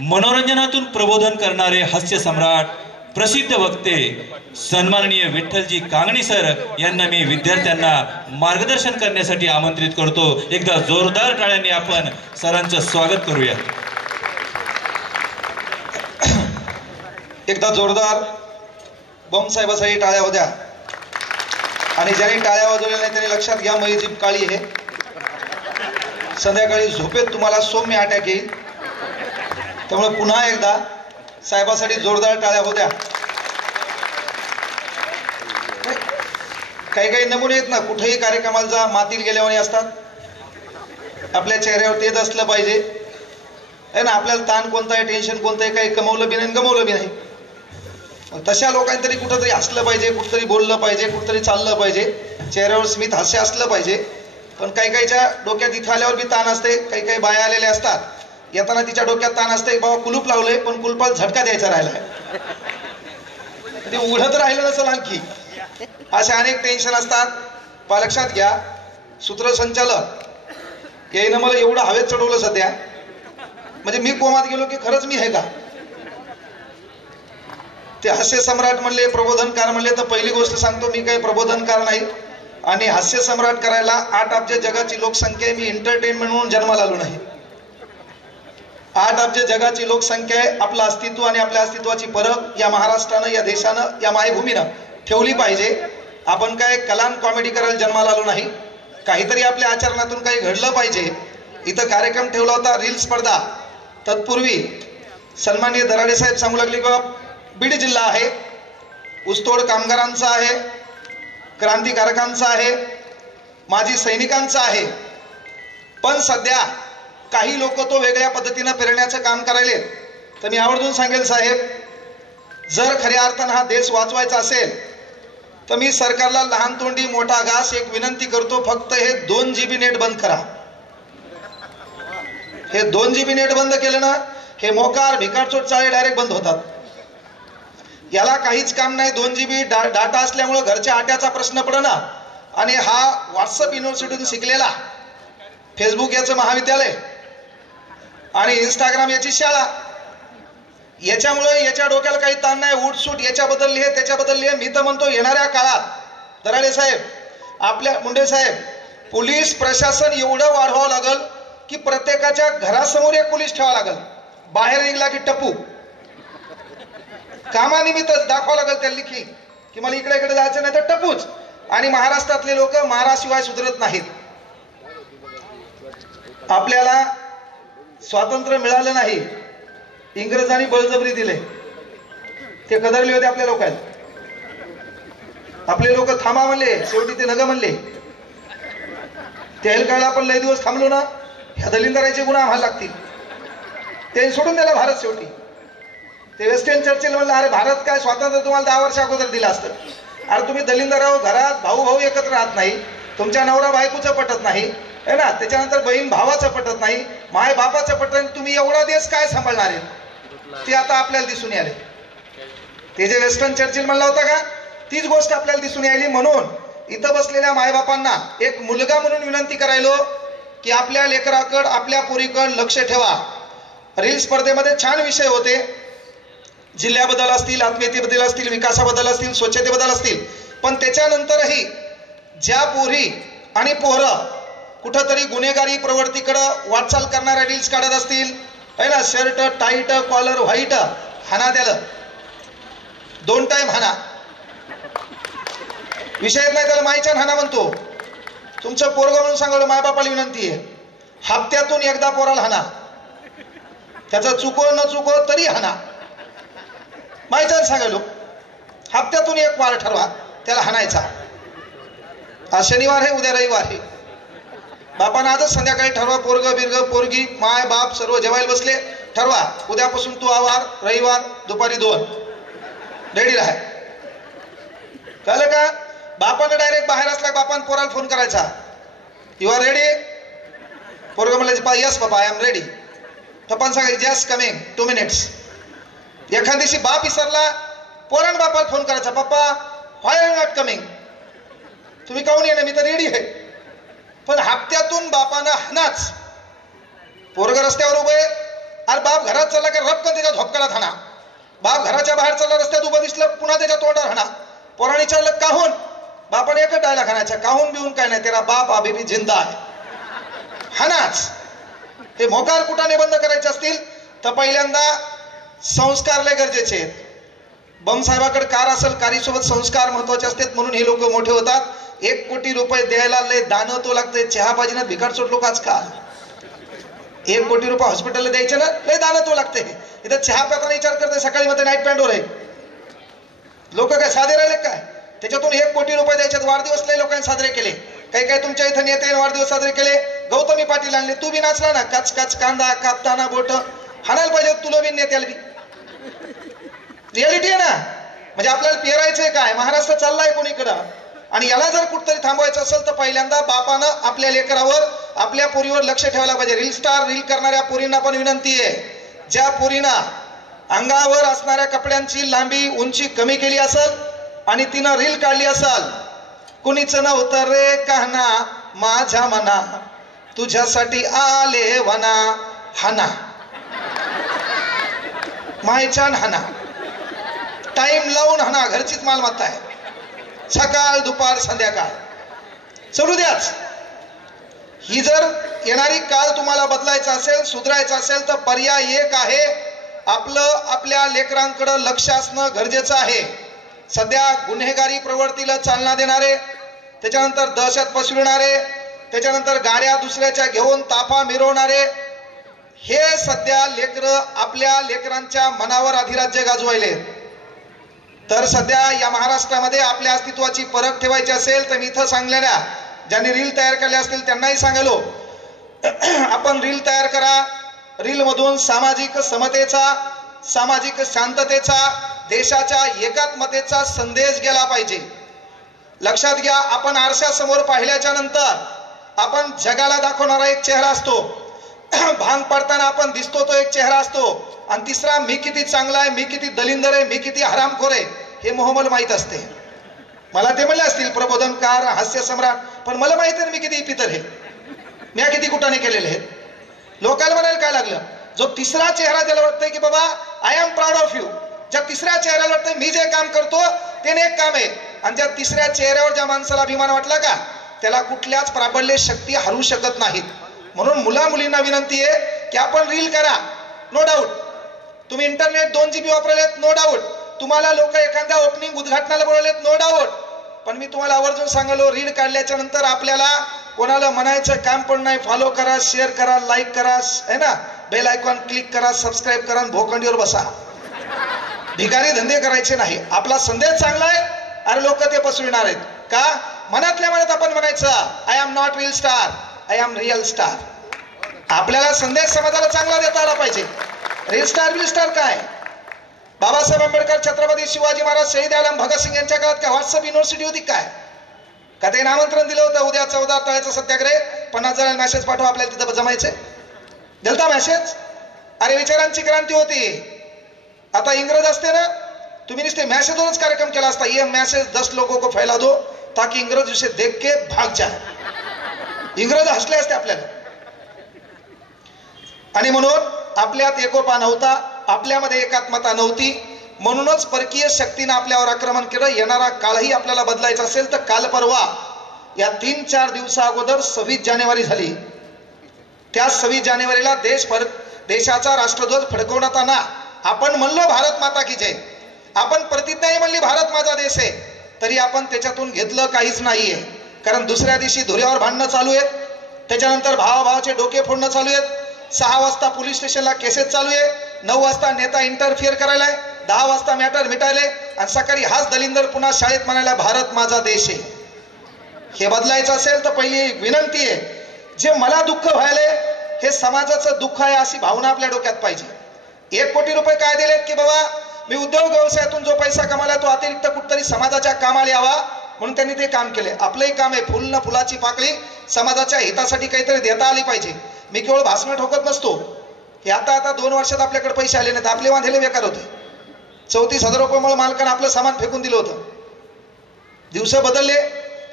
मनोरंजनातून प्रबोधन करणारे हास्य सम्राट प्रसिद्ध वक्ते सन्माननीय विठ्ठलजी कांगणी सर यांना मी विद्यार्थ्यांना मार्गदर्शन करण्यासाठी आमंत्रित करतो। एकदा जोरदार टाळ्यांनी आपण सरांचं स्वागत करूया। एकदा जोरदार बम साहेबासाठी टाळ्या होत्या। आणि ज्यांनी टाळ्या वाजवल्या नाही त्यांनी लक्षात घ्या, माझी जीभ काळी आहे, संध्याकाळी झोपेत तुम्हाला सौम्य अटॅक येईल। त्यामुळे पुन्हा एकदा साहेबासाठी जोरदार टाळ्या होत्या। काही काही नमुने आहेत ना, कुठेही कार्यक्रमाला जा मातील गेल्यावानी असतात। आपल्या चेहऱ्यावर तेच असलं पाहिजे आहे ना। आपल्याला ताण कोणता आहे, टेन्शन कोणतं आहे, काही कमवलं बी नाही गमवलं बी नाही, तशा लोकांनी तरी कुठंतरी हसलं पाहिजे, कुठंतरी बोललं पाहिजे, कुठंतरी चाललं पाहिजे, चेहऱ्यावर स्मित हास्य असलं पाहिजे। पण काही काहीच्या डोक्यात इथं आल्यावर बी ताण असते। काही काही बाया आलेल्या असतात, येताना तिच्या डोक्यात ताण असते, बाबा कुलूप लावलंय पण कुलपाला झटका द्यायचा राहिलाय, ते उघडत राहिलं नसेल आणखी, असे अनेक टेन्शन असतात। पा लक्षात घ्या, सूत्रसंचालक याईनं मला एवढं हवेत चढवलं सध्या, म्हणजे मी कोमात गेलो की खरंच मी आहे का। ते हास्य सम्राट म्हणले, प्रबोधनकार म्हणले, तर पहिली गोष्ट सांगतो, मी काही प्रबोधनकार नाही आणि हास्य सम्राट करायला 8 अब्ज जगाची लोकसंख्या आहे। मी एंटरटेनमेंट म्हणून जन्माला आलो नाही। 8 अब्ज जगाची लोकसंख्या आहे। आपलं अस्तित्व आणि आपल्या अस्तित्वाची परख या महाराष्ट्रानं, या देशानं, या मायभूमीनं ठेवली पाहिजे। आपण काय कलान कॉमेडी करायला जन्माला आलो नाही, काहीतरी आपल्या आचरणातून काही घडलं पाहिजे। इथं कार्यक्रम ठेवला होता रील स्पर्धा, तत्पूर्वी सन्माननीय दराडे साहेब सांगू लागले की बीड जिल्हा आहे, ऊसतोड कामगारांचा आहे, क्रांतिकारकांचा आहे, माजी सैनिकांचा आहे, पण सध्या काही लोक तो वेगळ्या पद्धतीनं पेरण्याचं काम करायले। तर मी आवर्जून सांगेल साहेब, जर खऱ्या अर्थानं हा देश वाचवायचा असेल तर मी सरकारला लहान तोंडी मोठा घास एक विनंती करतो, फक्त हे 2 GB नेट बंद करा। हे 2 GB नेट बंद केलं ना, हे मोकार भिकारचोट चाळे डायरेक्ट बंद होतात। याला काहीच काम नाही। 2 GB डाटा असल्यामुळे घरच्या आट्याचा प्रश्न पडना, आणि हा व्हॉट्सअप युनिव्हर्सिटीतून शिकलेला, फेसबुक याचं महाविद्यालय आणि इंस्टाग्राम याची शाळा, याच्यामुळे याच्या डोक्याला काही ताण नाही। उठसूट याच्याबद्दल लिहे, त्याच्याबद्दल लिहे। मी तर म्हणतो येणाऱ्या काळात दराडे साहेब, आपल्या मुंडे साहेब, पोलीस प्रशासन एवढं वाढवावं लागल की प्रत्येकाच्या घरासमोर एक पोलीस ठेवावा लागल। बाहेर निघला की टप्पू, कामानिमित्त दाखवावं लागेल त्या लिखी की मला इकडे इकडे जायचं नाही तर टपूच। आणि महाराष्ट्रातले लोक महाराशिवाय सुधरत नाहीत। आपल्याला स्वातंत्र्य मिळालं नाही, इंग्रजांनी बळजबरी दिले, ते कदरले होते आपल्या लोकांना। आपले लोक थांबा म्हणले, शेवटी ते नग म्हणले। तेल काळाला आपण लय दिवस थांबलो ना, ह्या दलिंदराचे गुन्हा आम्हाला लागतील, ते सोडून द्यायला भारत शेवटी। ते वेस्टर्न चर्चिल म्हणलं, अरे भारत काय स्वातंत्र्य तुम्हाला 10 वर्ष अगोदर दिलं असतं। अरे तुम्ही दलिंदर आहो, घरात भाऊ भाऊ एकत्र राहत नाही, तुमच्या नवरा बायकोचं पटत नाही है ना, त्याच्यानंतर बहीण भावाचं पटत नाही, माय बापाचं पटत नाही, तुम्ही एवढा देश काय सांभाळणार आहे, ते आता आपल्याला दिसून आले। ते जे वेस्टर्न चर्चिल म्हणला होता का, तीच गोष्ट आपल्याला दिसून यायली। म्हणून इथं बसलेल्या मायबापांना एक मुलगा म्हणून विनंती करायलो की आपल्या लेकराकड, आपल्या पोरीकड लक्ष ठेवा। रील स्पर्धेमध्ये छान विषय होते, जिल्ह्याबद्दल असतील, आत्मीयतेबद्दल असतील, विकासाबद्दल असतील, स्वच्छतेबद्दल असतील, पण त्याच्यानंतरही ज्या पोरी आणि पोरं कुठंतरी गुन्हेगारी प्रवृत्तीकडं वाटचाल करणाऱ्या रील्स काढत असतील है ना, शर्ट टाईट, कॉलर व्हाईट, हाना त्याला 2 टाइम हाना, विषय नाही त्याला मायच्यान हाना म्हणतो। तुमचं पोरग म्हणून सांगलं, मायबापाला विनंती आहे, हप्त्यातून एकदा पोराला हाना, त्याचं चुको न चुको तरी हाना। मायच्यान सांगायलो, हप्त्यातून एक वार ठरवा त्याला हाणायचा। आज शनिवार आहे, उद्या रविवार आहे, बापानं आजच संध्याकाळी ठरवा, पोरग बिरग पोरगी माय बाप सर्व जेवायला बसले, ठरवा उद्यापासून तू आवार, रविवार दुपारी 2 रेडी राहा। कळलं का? बापानं डायरेक्ट बाहेर असला, बापानं पोराला फोन करायचा, यू आर रेडी? पोरग म्हणलं यस पप्पा आय एम रेडी। पप्पानं सांगायचं जस्ट कमिंग 2 मिनिट्स। एखाद्या दिवशी बाप विसरला, पोरानं बापाला फोन करायचा, पप्पा व्हाय आय नॉट कमिंग, तुम्ही काहून येणे, मी तर रेडी आहे। पण हप्त्यातून बापानं हानाच। पोरग रस्त्यावर उभे, अरे बाप घरात चालला का रपकन त्याच्या झोपकारात हाणा. बाप घराच्या बाहेर चालला, रस्त्यात उभं दिसलं पुन्हा त्याच्या तोंडावर हाणा. पोराने विचारलं काहून, बापाने एकच डायलॉग हाणायचा, काहून बिहून काय नाही, तेरा बाप अभी भी जिंदा आहे. हानाच. हे मोकार कुटाने बंद करायचे असतील तर पहिल्यांदा संस्कार लय गरजेचे आहेत. बमसाहेबाकडे कार असेल, कारीसोबत संस्कार महत्वाचे असतात, म्हणून हे लोक मोठे होतात. 1 कोटी रुपये द्यायला लय दानं तो लागते. चहाबाजीनं भिकारचोट लोक आजकाल 1 कोटी रुपये हॉस्पिटलला द्यायचे ना, लय दानं तो लागते. इथं चहा प्याताना विचार करते सकाळी मध्ये नाईट पॅन्टवर आहे. लोक काय साधे राहिले काय? त्याच्यातून 1 कोटी रुपये द्यायच्यात. वाढदिवस लय लोकांनी साजरे केले. काही तुमच्या इथं नेते वाढदिवस साजरे केले. गौतमी पाटील आणले, तू बी नाचला ना, कच कच कांदा कापताना बोट हाणायला पाहिजे तुला बी, नेत्याला बी. रियालिटी आहे ना. म्हणजे आपल्याला पेरायचंय काय, महाराष्ट्र चाललाय कोणीकडं, आणि याला जर कुठतरी थांबवायचं असेल तर पहिल्यांदा बापानं आपल्या लेकरावर, आपल्या पोरीवर लक्ष ठेवायला पाहिजे. रील स्टार, रील करणाऱ्या पोरींना पण विनंती आहे, ज्या पोरींना अंगावर असणाऱ्या कपड्यांची लांबी उंची कमी केली असेल आणि तिनं रील काढली असेल, कुणीच नव्हतं रे कहना माझ्या मना, तुझ्यासाठी आले वना, हाना मायचान हाना, टाइम लावून हाना, घरचीच मालमत्ता आहे. सकाळ दुपार संध्याकाळ चलू द्याच. ही जर येणारी काळ तुम्हाला बदलायचा असेल, सुधारायचा असेल तर पर्याय एक आहे, आपलं आपल्या लेकरांकडे लक्ष असणं गरजेचं आहे. सध्या गुन्हेगारी प्रवृत्तीला चालना देणारे, त्याच्यानंतर दहशत पसरवणारे, त्याच्यानंतर गाड्या दुसऱ्याच्या घेऊन ताफा मिरवणारे, हे सध्या लेकरं आपल्या लेकरांच्या मनावर अधिराज्य गाजवायले. तर सध्या या महाराष्ट्रामध्ये आपल्या अस्तित्वाची परख ठेवायची असेल तर मी इथं सांगलेल्या ज्यांनी रील तयार केल्या असतील त्यांनाही सांगालो, आपण रील तयार करा. रील मधून सामाजिक समतेचा, सामाजिक शांततेचा, देशाच्या एकात्मतेचा संदेश गेला पाहिजे. लक्षात घ्या, आपण आरशासमोर पाहिल्याच्या नंतर आपण जगाला दाखवणारा एक चेहरा असतो. भांग पडताना आपण दिसतो तो एक चेहरा असतो. आणि तिसरा, मी किती चांगला आहे, मी किती दलिंदर आहे, मी किती हरामखोर आहे, हे मोहम्मद माहीत असते. मला ते म्हणले असतील प्रबोधनकार, हास्य सम्राट, पण मला माहिती आहे मी किती पितर आहे, मी किती कुटाने केलेले आहेत. लोकांना म्हणायला काय लागलं, जो तिसरा चेहरा त्याला वाटतंय की बाबा I am proud of you, ज्या तिसऱ्या चेहऱ्याला वाटतंय मी जे काम करतो ते एक काम आहे, आणि ज्या तिसऱ्या चेहऱ्यावर ज्या माणसाला अभिमान वाटला का त्याला कुठल्याच प्राबल्य शक्ती हरू शकत नाहीत. म्हणून मुला मुलींना विनंती आहे की आपण रील करा, नो डाऊट. तुम्ही इंटरनेट 2 GB वापरलेत, नो डाऊट. तुम्हाला लोक एखाद्या ओपनिंग उद्घाटनाला बोलवलेत, नो डाऊट. पण मी तुम्हाला आवर्जून सांगलो, रील काढल्याच्या नंतर आपल्याला कोणाला म्हणायचं काम पण नाही. फॉलो करा, शेअर करा, लाईक करा, है ना, बेल आयकॉन क्लिक करा, सबस्क्राईब करा, भोखंडीवर बसा. भिकारी धंदे करायचे नाही. आपला संदेश चांगला आहे, अरे लोक ते पसरविणार आहेत का? मनातल्या मनात आपण म्हणायचं, I am not reel star, I am real star. आपल्याला संदेश समाजाला चांगला देता आला पाहिजे. रील स्टार काय? बाबासाहेब आंबेडकर, छत्रपती शिवाजी महाराज, शहीद आलम भगतसिंग यांच्या काळात काय व्हॉट्सअप युनिव्हर्सिटी होती काय? का ते आमंत्रण दिलं होतं, उद्या 14 तळ्याचा सत्याग्रह, 50 जणांना मेसेज पाठवा, आपल्याला तिथं जमायचे, दिलता मेसेज. अरे विचारांची क्रांती होती. आता इंग्रज असते ना, तुम्ही नुसते मैसेजवरच कार्यक्रम केला असता, ये मैसेज 10 लोगों को फैला दो ताकि इंग्रज उसे देख के भाग जाए. इंग्रज हसले असते आपल्याला. आणि म्हणून आपल्यात एकोपा नव्हता, आपल्यामध्ये एकात्मता नव्हती. म्हणूनच परकीय शक्तीने आपल्यावर आक्रमण केलं. येणारा काळही आपल्याला बदलायचा असेल तर काल परवा या 3-4 दिवसा अगोदर 26 जानेवारी झाली. त्या 26 जानेवारीला देशाचा राष्ट्रध्वज फडकवण्यात आला. आपण म्हणलो भारत माता की जय, आपण प्रतिज्ञाही म्हणली भारत माझा देश आहे, तरी आपण त्याच्यातून घेतलं काहीच नाहीये. कारण दुसऱ्या दिवशी धुऱ्यावर भांडणं चालू आहेत, त्याच्यानंतर भावाभावाचे डोके फोडणं चालू आहेत, 6 वाजता पोलीस स्टेशनला केसेस चालू आहे, 9 वाजता नेता इंटरफिअर करायलाय, 10 वाजता मॅटर मिटायले, आणि सकाळी हाच दलिंदर पुन्हा शाळेत म्हणायला भारत माझा देश आहे. हे बदलायचं असेल तर पहिली विनंती आहे, जे मला दुःख व्हायले हे समाजाचं दुःख आहे अशी भावना आपल्या डोक्यात पाहिजे. 1 कोटी रुपये काय दिलेत की बाबा मी उद्योग व्यवसायातून जो पैसा कमाला तो अतिरिक्त कुठतरी समाजाच्या कामाला यावा म्हणून त्यांनी ते काम केले. आपलंही काम आहे, फुल न फुलाची पाकळी समाजाच्या हितासाठी काहीतरी देता आली पाहिजे. मी केवळ भाषण ठोकत नसतो. हे आता 2 वर्षात आपल्याकडे पैसे आले नाहीत, आपले वांधेले बेकार होते. 34,000 रुपये मालकाने आपलं सामान फेकून दिलं होतं. दिवस बदलले,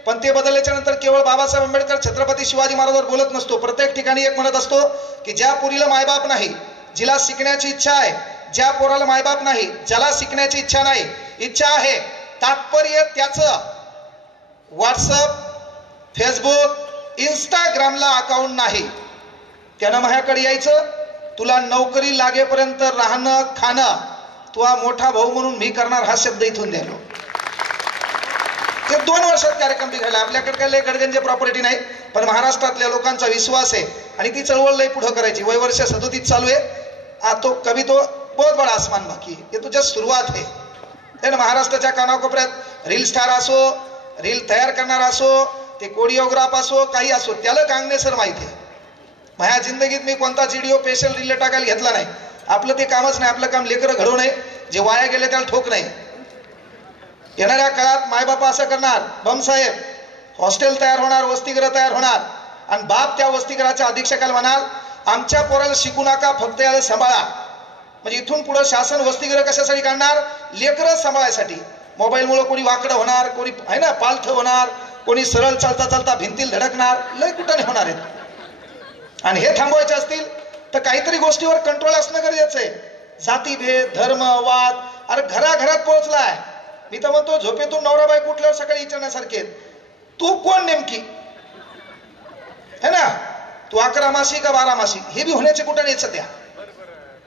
पण ते बदलल्याच्या नंतर केवळ बाबासाहेब आंबेडकर, छत्रपती शिवाजी महाराजांवर बोलत नसतो. प्रत्येक ठिकाणी एक म्हणत असतो की ज्या पुरीला मायबाप नाही, जिला शिकण्याची इच्छा आहे, ज्या पोराला मायबाप नाही, ज्याला शिकण्याची इच्छा नाही, इच्छा आहे, तात्पर्य त्याचं व्हॉट्सअप, फेसबुक, इंस्टाग्रामला अकाउंट नाही, त्यानं माझ्याकडे यायचं. तुला नोकरी लागेपर्यंत राहणं खाणं तुझा मोठा भाऊ म्हणून मी करणार, हा शब्द इथून द्यालो. ते 2 वर्षात कार्यक्रम बिघडला. आपल्याकडे काय लय गडगंजे प्रॉपर्टी नाही, पण महाराष्ट्रातल्या लोकांचा विश्वास आहे आणि ती चळवळ लय पुढं करायची. वय वर्ष 37 चालू आहे. तो कभी तो बहुत बड़ा आसमान बाकी है, ये तो जस्ट सुरुवात है. त्यानं महाराष्ट्राच्या कानाकोपऱ्यात रील स्टार असो, रील तयार करणारा असो, ते कोरिओग्राफ असो, काही असो, त्याला कांगणे सर माहिती आहे. माझ्या जिंदगीत मी कोणताच व्हिडिओ स्पेशल रील टाकायला घेतला नाही. आपलं ते कामच नाही. आपलं काम लेकरं घडवू नये, जे वाया गेले त्याला ठोक नाही. येणाऱ्या काळात मायबापा असं करणार, बमसाहेब हॉस्टेल तयार होणार, वसतिगृह तयार होणार, आणि बाप त्या वसतिगृहाच्या अधीक्षकाला म्हणाल आमच्या पोराला शिकू नका, फक्त याला सांभाळा. म्हणजे इथून पुढे शासन वसतिगृह कशासाठी काढणार? लेकरं सांभाळायसाठी. मोबाईलमुळे कोणी वाकडं होणार, कोणी आहे ना पालथ होणार, कोणी सरळ चालता चालता भिंतील धडकणार, लय कुठं नाही होणार आहेत. आणि हे थांबवायचे असतील तर काहीतरी गोष्टीवर कंट्रोल असणं गरजेचं आहे. जातीभेद, धर्म, वाद, अरे घराघरात पोहोचलाय. मी तर म्हणतो झोपेतून नवरा बायको उठल्यावर सकाळी विचारण्यासारखे, तू कोण नेमकी है ना, तू 11 मासी का 12 मासी, हे बी होण्याचे कुठं नाही सध्या.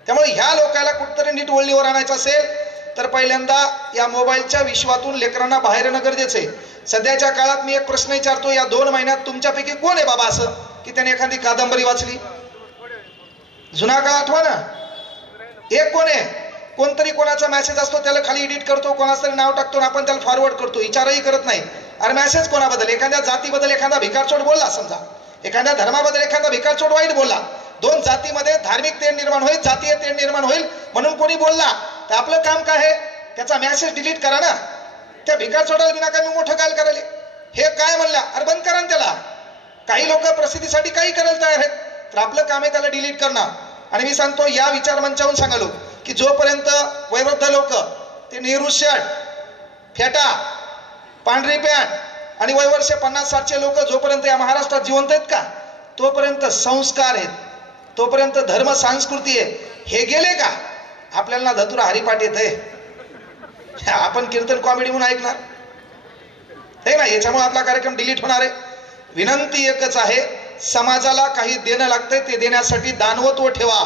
त्यामुळे ह्या लोकांना कुठतरी नीट वळणीवर आणायचं असेल तर पहिल्यांदा या मोबाईलच्या विश्वातून लेकरांना बाहेर येणं गरजेचं आहे. सध्याच्या काळात मी एक प्रश्न विचारतो, या 2 महिन्यात तुमच्यापैकी कोण आहे बाबा असं की त्याने एखादी कादंबरी वाचली? जुना काळ आठवा ना. एक कोण आहे? कोणतरी कोणाचा मेसेज असतो त्याला खाली एडिट करतो, कोणाचं तरी नाव टाकतो, आपण त्याला फॉरवर्ड करतो, विचारही करत नाही. अरे मेसेज कोणाबद्दल? एखाद्या जातीबद्दल एखादा भिकारचोट बोलला, समजा एखाद्या धर्माबद्दल एखादा भिकारचोट वाईट बोलला, 2 जातीमध्ये धार्मिक तेढ निर्माण होईल, जातीय तेढ निर्माण होईल म्हणून कोणी बोलला तर आपलं काम काय आहे? त्याचा मेसेज डिलीट करा ना. त्या भिकारचोटाला बिना काय मी मोठं काय करायला? हे काय म्हणला, अरे बंद करा ना त्याला. काही लोक प्रसिद्धीसाठी काही करायला तयार आहेत, तर आपलं काम आहे त्याला डिलीट करणं. आणि मी सांगतो या विचार मंचावरून सांगालो की जोपर्यंत वयोवृद्ध लोक ते नेहरू शर्ट, फेटा, पांढरी पॅन्ट आणि वयवर्ष 50-60चे लोक जोपर्यंत या महाराष्ट्रात जिवंत आहेत का, तोपर्यंत संस्कार आहेत, तोपर्यंत धर्म संस्कृती आहे. हे गेले का आपल्याला धतुरा हरिपाठ येत आहे, आपण कीर्तन कॉमेडी म्हणून ऐकणार हे ना. याच्यामुळे आपला कार्यक्रम डिलीट होणार आहे. विनंती एकच आहे, समाजाला काही देणं लागतंय ते देण्यासाठी दानवत्व ठेवा.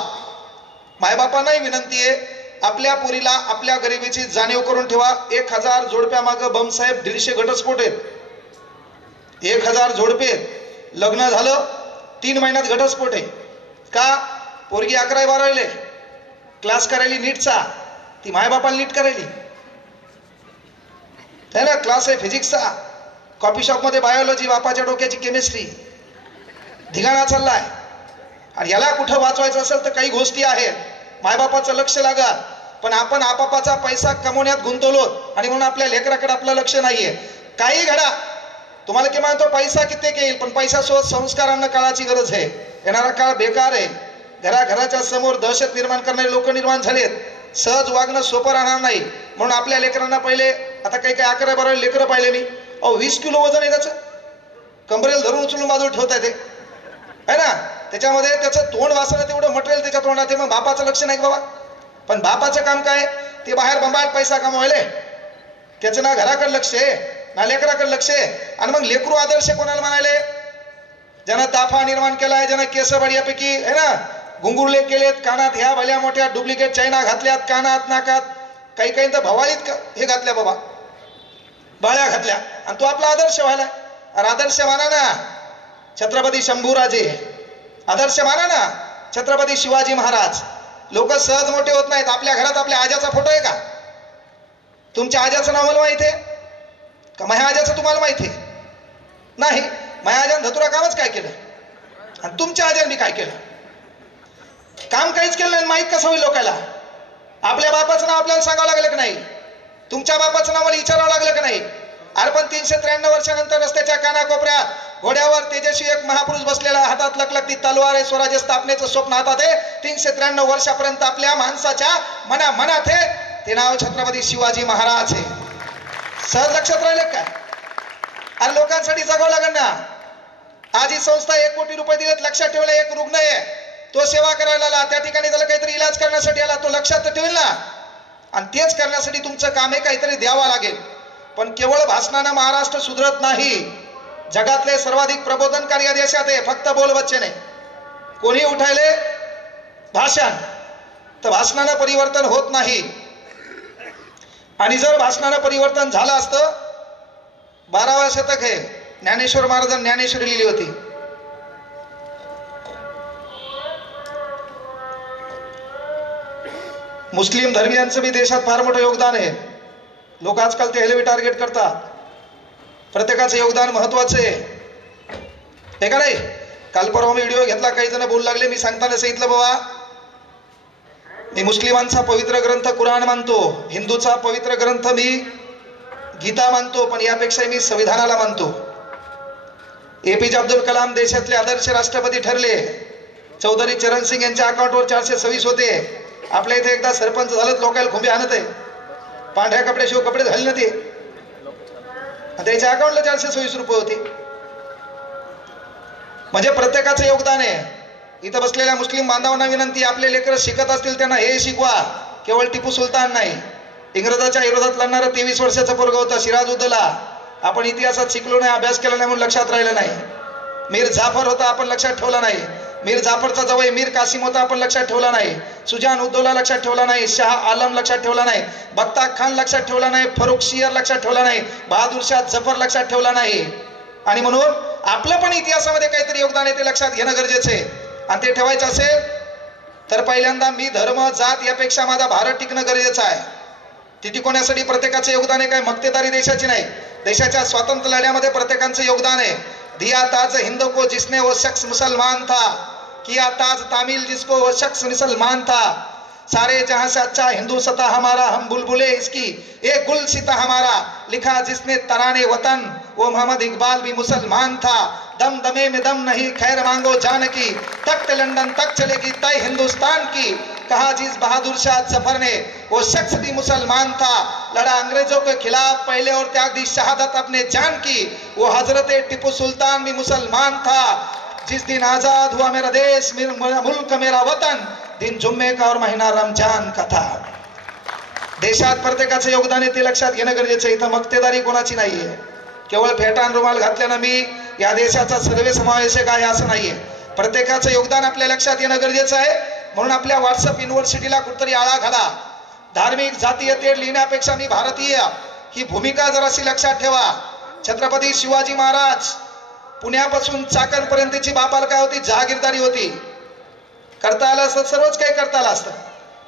मायबापांनाही विनंती आहे, आपल्या पोरीला आपल्या गरिबीची जाणीव करून ठेवा. 1000 जोडप्या मागं बमसाहेब 150 घटस्फोट आहेत. 1000 जोडपे, लग्न झालं 3 महिन्यात घटस्फोट आहे. का? पोरगी 11-12 क्लास करायली नीटचा, ती मायबापाला नीट करायली है ना. क्लास आहे फिजिक्सचा, कॉफी शॉप मध्ये बायोलॉजी, बापाच्या डोक्याची केमिस्ट्री, धिगाणा चाललाय. आणि याला कुठं वाचवायचं असेल तर काही गोष्टी आहेत, मायबापाचं लक्ष लागा. पण आपण आपापाचा पैसा कमवण्यात गुंतवलो आणि म्हणून आपल्या लेकराकडे आपलं लक्ष नाहीये. काही घडा, तुम्हाला की म्हणतो पैसा कित्येक येईल, पण पैशासोबत संस्कारांना काळाची गरज आहे. येणारा काळ बेकार आहे. घराघराच्या समोर दहशत निर्माण करणारे लोक निर्माण झालेत. सहज वागणं सोपं राहणार नाही. म्हणून आपल्या लेकरांना पहिले, आता काही 11-12 लेकरं पाहिले मी, 20 किलो वजन आहे त्याचं, कंबरेला धरून उचलून बाजूला ठेवता येते है ना. त्याच्यामध्ये त्याचं तोंड वासणं तेवढं मटेरियल त्याच्या तोंडात आहे. मग बापाचं लक्ष नाही बाबा. पण बापाचं काम काय? ते बाहेर बंबाट पैसा कमवायले, त्याचं ना घराकडे लक्ष आहे ना लेकराकडे लक्ष आहे. आणि मग लेकरू आदर्श कोणाला म्हणाले? ज्यानं ताफा निर्माण केलाय, ज्यानं केस बढियापैकी है ना घुंगुरले केलेत, कानात ह्या भल्या मोठ्या डुप्लिकेट चैना घातल्यात, कानात नाकात, काही तर भवाळीत हे घातल्या बाबा, बाळ्या घातल्या, आणि तो आपला आदर्श व्हायला. अरे आदर्श माना ना छत्रपती शंभूराजे, आदर्श माना ना छत्रपती शिवाजी महाराज. लोक सहज मोठे होत नाहीत. आपल्या घरात आपल्या आजाचा फोटो आहे का? तुमच्या आजाचं नाव मला माहिती आहे का? माझ्या आजाचं तुम्हाला माहिती आहे नाही? माझ्या आजानं धतुरा कामच काय केलं आणि तुमच्या आजानं मी काय केलं? काम काहीच केलं नाही. माहित कसं होईल लोकांना? आपल्या बापाचं नाव आपल्याला सांगावं लागलं की नाही? तुमच्या बापाचं नाव मला विचारावं लागलं की नाही? अरे पण 393 वर्षानंतर रस्त्याच्या कानाकोपऱ्यात घोड्यावर तेजस्वी एक महापुरुष बसलेला, हातात लखलखती तलवार आहे, स्वराज्य स्थापनेचं स्वप्न हातात आहे. 393 वर्षापर्यंत आपल्या माणसाच्या मनात आहे, ते नाव छत्रपती शिवाजी महाराज आहे. सहज लक्षात राहिले काय? अरे लोकांसाठी जगावं लागेल ना. आज ही संस्था 1 कोटी रुपये दिलेत, लक्षात ठेवलं. एक रुग्ण आहे, तो सेवा करायला आला, त्या ठिकाणी त्याला काहीतरी इलाज करण्यासाठी आला, तो लक्षात ठेवेल ना. आणि तेच करण्यासाठी तुमचं काम आहे, काहीतरी द्यावा लागेल. पण केवळ भाषणानं महाराष्ट्र सुधरत नाही. जगातले सर्वाधिक प्रबोधनकारी या देशात आहे, फक्त बोल बच्चे नाही. कोणी उठायले भाषण, तर भाषणानं परिवर्तन होत नाही. आणि जर भाषणानं परिवर्तन झालं असतं, 12वा शतक आहे, ज्ञानेश्वर महाराजांनी ज्ञानेश्वरी लिहिली होती. मुस्लिम धर्मियांचं बी देशात फार मोठं योगदान आहे. लोक आजकाल ते हेल्वी टार्गेट करतात. प्रत्येकाचं योगदान महत्वाचं आहे का नाही. काल परवा मी व्हिडिओ घेतला, काही जण बोलू लागले, मी सांगताना सांगितलं बाबा मी मुस्लिमांचा पवित्र ग्रंथ कुराण मानतो, हिंदूचा पवित्र ग्रंथ मी गीता मानतो, पण यापेक्षा मी संविधानाला मानतो. APJ अब्दुल कलाम देशातले आदर्श राष्ट्रपती ठरले. चौधरी चरण सिंग यांच्या अकाउंटवर 426 होते. आपल्या इथे एकदा सरपंच झालं, लोकांना खुंबे आणत आहे, पांढऱ्या कपडे शिव कपडे झाले ना ते, त्याच्या अकाउंटला 426 रुपये होते. म्हणजे प्रत्येकाचं योगदान आहे. इथं बसलेल्या मुस्लिम बांधवांना विनंती, आपले लेकरं शिकत असतील त्यांना हे शिकवा, केवळ टिपू सुलतान नाही. इंग्रजाच्या विरोधात लढणारं 23 वर्षाचं पोरगं होतं सिराजुद्दौला, आपण इतिहासात शिकलो नाही, अभ्यास केला नाही म्हणून लक्षात राहिलं नाही. मीर जाफर होता, आपण लक्षात ठेवला नाही. मीर जाफरचा जवळ मीर कासिम होता, आपण लक्षात ठेवला नाही. सुजान उद्दौला लक्षात ठेवला नाही. शाह आलम लक्षात ठेवला नाही. बख्तार खान लक्षात ठेवला नाही. फरुख शियर लक्षात ठेवला नाही. बहादूर शाह जफर लक्षात ठेवला नाही. आणि म्हणून आपलं पण इतिहासामध्ये काहीतरी योगदान आहे, ते लक्षात घेणं गरजेचं आहे. आणि ते ठेवायचं असेल तर पहिल्यांदा मी धर्म जात यापेक्षा माझा भारत टिकणं गरजेचं आहे. ती टिकवण्यासाठी प्रत्येकाचं योगदान आहे. काय मक्तेदारी देशाची नाही, देशाच्या स्वातंत्र्य लढ्यामध्ये प्रत्येकाचं योगदान आहे. दिया ताज हिंद को जिसने वो शख्स मुसलमान था, किया ताज तामिल जिसको वो शख्स मुसलमान था. सारे जहां से अच्छा हिंदुस्तान हमारा, हम बुलबुले इसकी एक गुलसिता हमारा. लिखा जिसने तराने वतन वो मोहम्मद इकबाल भी मुसलमान था. दम दमे में दम नहीं खैर मांगो जान की, तख्त लंदन तक चलेगी तय हिंदुस्तान की. कहा जिस बहादुर शाह जफर ने वो शख्स भी मुसलमान था, लड़ा अंग्रेजों के खिलाफ पहले और त्याग दी शहादत अपने जान की. वो हजरत टिपू सुल्तान भी मुसलमान था. जिस दिन आजाद हुआ मेरा देश, मेरा मुल्क मेरा वतन, दिन जुम्मे का और महीना रमजान का था. देशात प्रत्येकाचं योगदान आहे, ते लक्षात घेणं गरजेचं आहे. इथं मक्तेदारी कोणाची नाहीये. केवळ फेटान रुमाल घातल्यानं मी या देशाचा सर्व समावेशक आहे असं नाहीये. प्रत्येकाचं योगदान आपल्या लक्षात येणं गरजेचं आहे. म्हणून आपल्या व्हॉट्सअप युनिव्हर्सिटीला कुठतरी आळा घाला. धार्मिक जातीय तेढ लिहिण्यापेक्षा मी भारतीय ही भूमिका जराशी लक्षात ठेवा. छत्रपती शिवाजी महाराज पुण्यापासून चाकणपर्यंतची बापाल काय होती, जहागीरदारी होती. करता आलं असतं, सर्वच काही करता आलं असतं.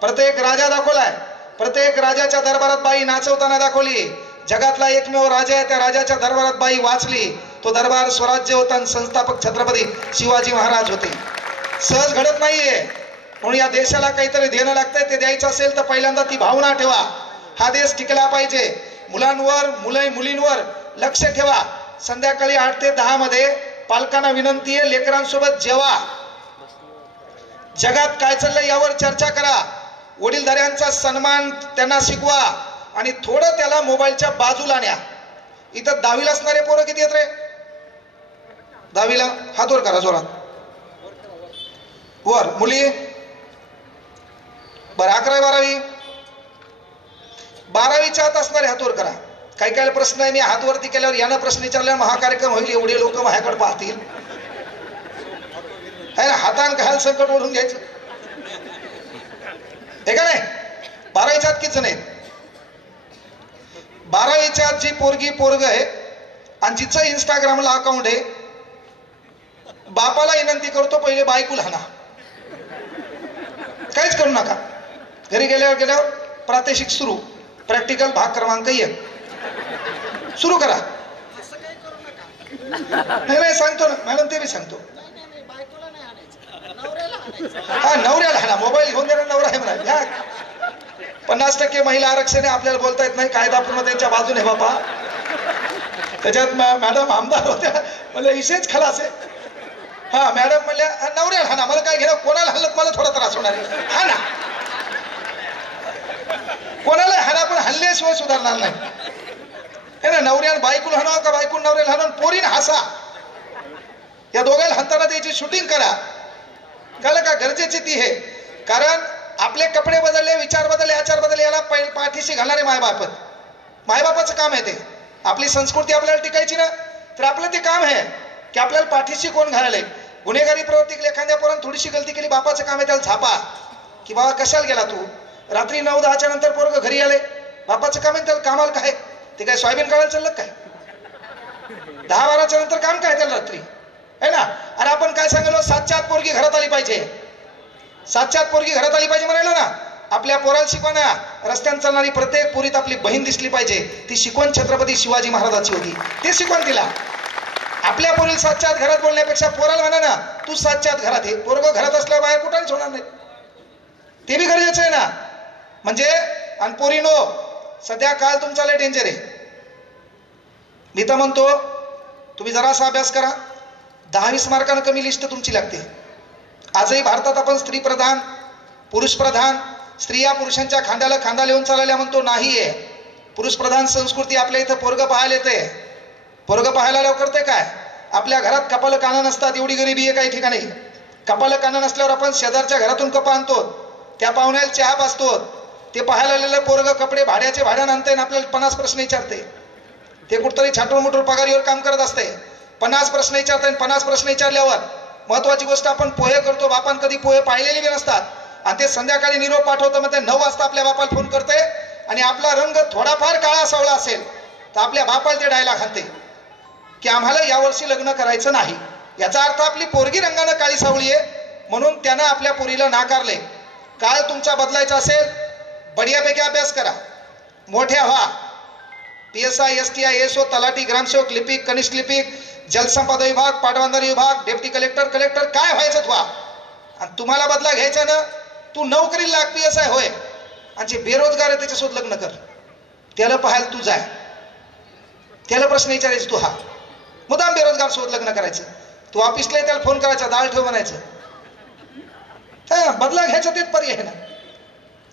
प्रत्येक राजा दाखवलाय, प्रत्येक राजाच्या दरबारात बाई नाचवताना दाखवली. जगातला एकमेव राजा आहे, त्या राजाच्या दरबारात बाई वाचली. तो दरबार स्वराज्य होता आणि संस्थापक छत्रपती शिवाजी महाराज होते. सहज घडत नाहीये. म्हणून या देशाला काहीतरी देणं लागतंय, ते द्यायचं असेल तर पहिल्यांदा ती भावना ठेवा. हा देश टिकला पाहिजे. मुलांवर मुलींवर लक्ष ठेवा. संध्याकाळी 8 ते 10 मध्ये पालकांना विनंती आहे, लेकरांसोबत जेवा. जगात काय चाललंय यावर चर्चा करा. वडीलधाऱ्यांचा सन्मान त्यांना शिकवा आणि थोडं त्याला मोबाईलच्या बाजूला न्या. इथं 10वीला असणारे पोरं किती आहेत रे? 10वीला हात वर करा जोरात. वर. मुली? बरं. 11वी 12वी? 12वीच्या आत असणारे हात वर करा. काही काही प्रश्न आहे, मी हात वरती केल्यावर यानं प्रश्न विचारल्यावर महाकार्यक्रम होईल, एवढे लोक माझ्याकडे पाहतील. आहे ना, हातान घाल संकट ओढून घ्यायचं हे का नाही. 12वीच्या आत किती जण आहेत? 12वीच्या आत जी पोरगी पोरग आहे आणि जिचं इंस्टाग्रामला अकाउंट आहे, बापाला विनंती करतो पहिले बायको लहाना, काहीच करू नका. घरी गेल्यावर प्रात्यक्षिक सुरू, प्रॅक्टिकल भाग क्रमांक 1 सुरू करा. नाही सांगतो ना मॅडम, ते मी सांगतो. हा, नवऱ्याला हाना. मोबाईल घेऊन देणार नवरा आहे म्हणा. 50% महिला आरक्षण आपल्याला बोलता येत नाही, कायदा पूर्ण त्यांच्या बाजूने बापा. त्याच्यात मॅडम आमदार होत्या, म्हणजे विषयच खलास आहे. हा, मॅडम म्हणल्या नवऱ्याला हाना, मला काय घेणं, कोणाला हल्लत मला थोडा त्रास होणार आहे. हा ना, कोणाला हाना, पण हल्ल्याशिवाय सुधारणार नाही. हे ना, नवऱ्याला बायकोला हाणा का बायको नवऱ्याला हाणून पोरीने हसा. या दोघांना हाताना त्याची शूटिंग करा. कळलं का? गरजेची ती आहे. कारण आपले कपडे बदलले, विचार बदलले, आचार बदलले, याला पाठीशी घालणारे मायबापाचं काम आहे ते. आपली संस्कृती आपल्याला टिकायची ना, तर आपलं ते काम आहे की आपल्याला पाठीशी कोण घालायला. गुन्हेगारी प्रवृत्ती एखाद्या पोरानं थोडीशी गलती केली, बापाचं काम आहे त्याला झापा की बाबा कशाला गेला तू. रात्री 9-10च्या नंतर पोरग घरी आले, बापाचं काम आहे त्याला कामाला काय, ते काय सोयाबीन काढायला चाललं काय? 10-12च्या नंतर काम काय त्याला रात्री, है ना? अरे आपण काय सांगितलं, 7च्या आत पोरगी घरात आली पाहिजे, 7च्या आत पोरगी घरात आली पाहिजे म्हणायलो ना. आपल्या पोराला शिकवा ना, रस्त्याने चालणारी प्रत्येक पोरीत आपली बहीण दिसली पाहिजे. ती शिकवण छत्रपती शिवाजी महाराजांची होती, ती शिकवण तिला. आपल्या पोरीला 7च्या आत घरात बोलण्यापेक्षा पोराला म्हणा ना तू 7च्या आत घरात आहे. पोरग घरात असल्यावर बाहेर कुठं सोडणार नाही, ते बी गरजेचं आहे ना. म्हणजे आणि पोरीनो, सध्या काळ तुमचा लय डेंजर आहे. मी तर म्हणतो तुम्ही जरासा अभ्यास करा, 10-20 मार्कांना कमी लिस्ट तुमची लागते. आजही भारतात आपण स्त्री प्रधान, पुरुष प्रधान, स्त्रिया पुरुषांच्या खांद्याला खांदा लिहून चालल्या म्हणतो, नाहीये. पुरुष प्रधान संस्कृती. आपल्या इथं पोरग पाहायला येते, पोरग पाहायला लवकर करते काय? आपल्या घरात कपाल कानं नसतात, एवढी गरिबी आहे काही ठिकाणी. कपाल कानं नसल्यावर आपण शेजारच्या घरातून कपा आणतो, त्या पाहुण्याला चहा पाजतो. ते पाहायला आलेलं पोरग कपडे भाड्यानं आणते, आपल्याला 50 प्रश्न विचारते. ते कुठतरी छाटून मुटून पगारीवर काम करत असते, 50 प्रश्न विचारते. 50 प्रश्न विचारल्यावर महत्वाची गोष्ट, आपण पोहे करतो, बापान कधी पोहे पाहिलेले बी नसतात, आणि ते संध्याकाळी निरोप पाठवतं. मग ते 9 वाजता आपल्या बापाला फोन करते, आणि आपला रंग थोडाफार काळा सावळा असेल तर आपल्या बापाला ते डायलॉग घालते की आम्हाला यावर्षी लग्न करायचं नाही. याचा अर्थ आपली पोरगी रंगानं काळी सावळी आहे, म्हणून त्यानं आपल्या पोरीला नाकारले. काळ तुमचा बदलायचा असेल, बढियापैकी अभ्यास करा, मोठ्या व्हा. PSI, STI, ASO, तलाठी, ग्रामसेवक, लिपिक, कनिष्ठ लिपिक, जलसंपदा विभाग, पाटबंधारे विभाग, डेप्टी कलेक्टर, काय व्हायचं व्हा. आणि तुम्हाला बदला घ्यायचा ना, तू नोकरीला लाग, PSI होय, आणि जे बेरोजगार आहे त्याच्यासोबत लग्न कर. त्याला पाहायला तू जाय, त्याला प्रश्न विचारायचे तू. हा मुदाम बेरोजगार सोबत लग्न करायचं. तू ऑफिसला त्याला फोन करायचा, दाळ ठेव म्हणायचं. बदला घ्यायचा तेच पर्याय ना.